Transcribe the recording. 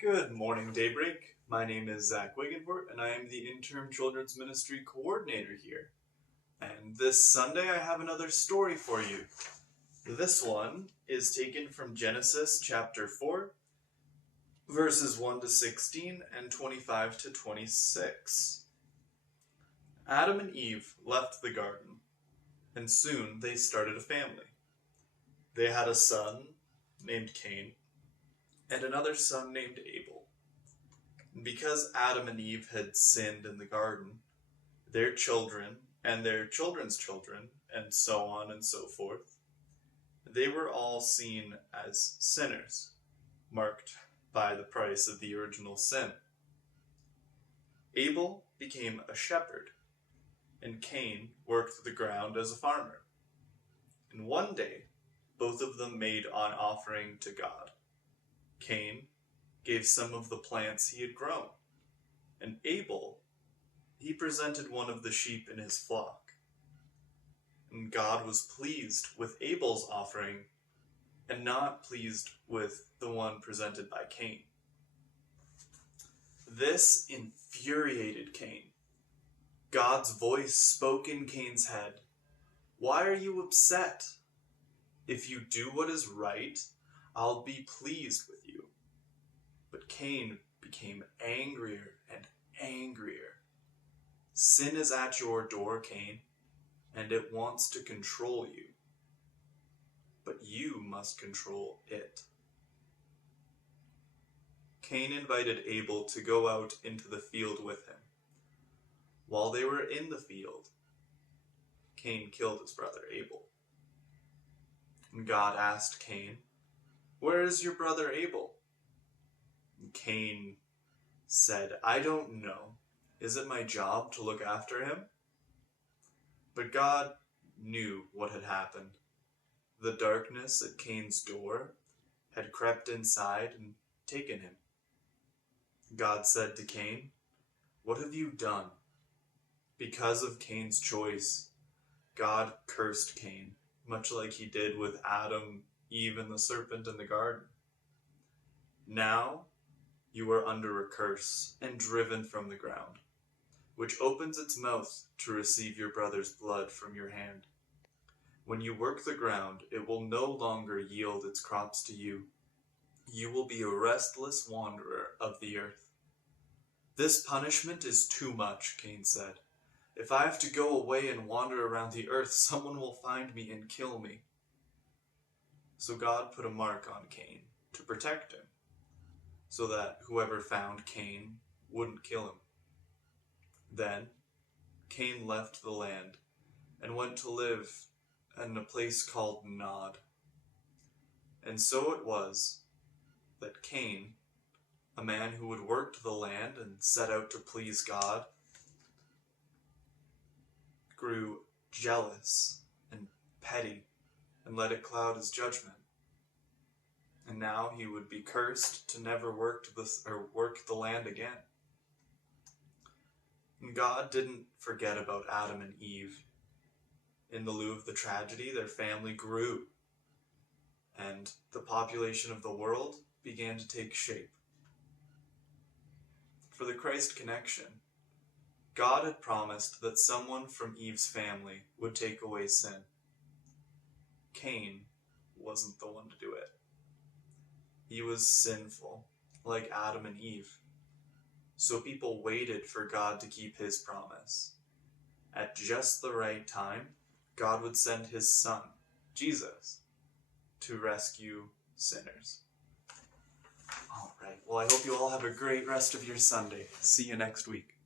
Good morning, DayBreak. My name is Wagenvoort, and I am the Interim Children's Ministry Coordinator here. And this Sunday, I have another story for you. This one is taken from Genesis chapter 4, verses 1 to 16 and 25 to 26. Adam and Eve left the garden, and soon they started a family. They had a son named Cain, and another son named Abel. And because Adam and Eve had sinned in the garden, their children and their children's children, and so on and so forth, they were all seen as sinners, marked by the price of the original sin. Abel became a shepherd, and Cain worked the ground as a farmer. And one day, both of them made an offering to God. Cain gave some of the plants he had grown, and Abel, he presented one of the sheep in his flock. And God was pleased with Abel's offering and not pleased with the one presented by Cain. This infuriated Cain. God's voice spoke in Cain's head. "Why are you upset? If you do what is right, I'll be pleased with you." But Cain became angrier and angrier. "Sin is at your door, Cain, and it wants to control you. But you must control it." Cain invited Abel to go out into the field with him. While they were in the field, Cain killed his brother Abel. And God asked Cain, "Where is your brother Abel?" And Cain said, "I don't know. Is it my job to look after him?" But God knew what had happened. The darkness at Cain's door had crept inside and taken him. God said to Cain, "What have you done?" Because of Cain's choice, God cursed Cain, much like he did with Adam, Eve, and the serpent in the garden. "Now you are under a curse and driven from the ground, which opens its mouth to receive your brother's blood from your hand. When you work the ground, it will no longer yield its crops to you. You will be a restless wanderer of the earth." "This punishment is too much," Cain said. "If I have to go away and wander around the earth, someone will find me and kill me." So God put a mark on Cain to protect him, so that whoever found Cain wouldn't kill him. Then Cain left the land and went to live in a place called Nod. And so it was that Cain, a man who had worked the land and set out to please God, grew jealous and petty and let it cloud his judgment. And now he would be cursed to never work the land again. And God didn't forget about Adam and Eve. In the lieu of the tragedy, their family grew, and the population of the world began to take shape. For the Christ connection, God had promised that someone from Eve's family would take away sin. Cain wasn't the one to do it. He was sinful, like Adam and Eve. So people waited for God to keep his promise. At just the right time, God would send his son, Jesus, to rescue sinners. All right, well, I hope you all have a great rest of your Sunday. See you next week.